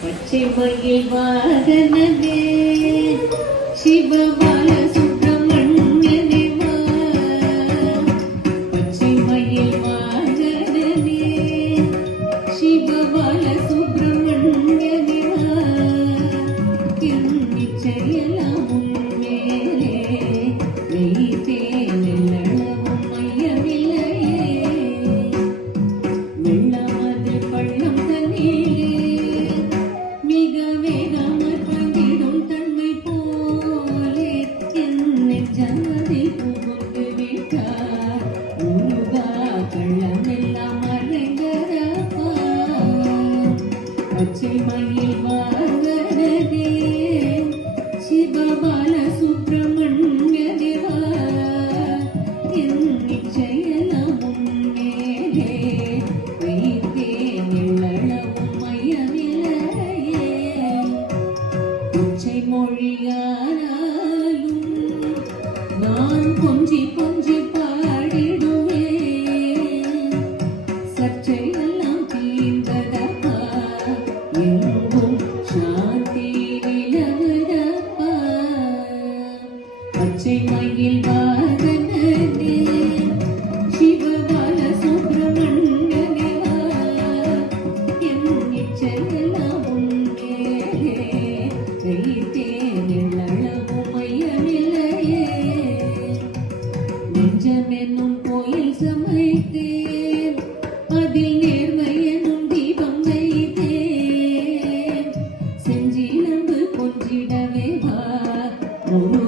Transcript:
பச்சை மயில் வாகனனே சிவபால சுப்பிரமணியனே வா பச்சை மயில் வாகனனே சிவபால சுப்பிரமணியனே வா என் நிச்சயலாம் பச்சை மயில் வாங்கரதே சிவபால சுப்பிரமணிய தேவா என் நிச்சயலாம் உன்மேலே வைத்தேன் எள்ளளவும் மையமில்லையே உச்சை மொழியானாலும் நான் கொஞ்சி கொஞ்சி பச்சை மயில் வாதனே சிவபால சுப்பிரமணியனே என் எச்செல்லாம் உன்னே வைத்தேன் அளவும் மையமில்லையே. நெஞ்சமென்னும் கோயில் சமைத்தேன் அதில் நேர்மை எனும் தீபம் வைத்தேன். செஞ்சிலம்பு கொஞ்சிடவே வா ஒரு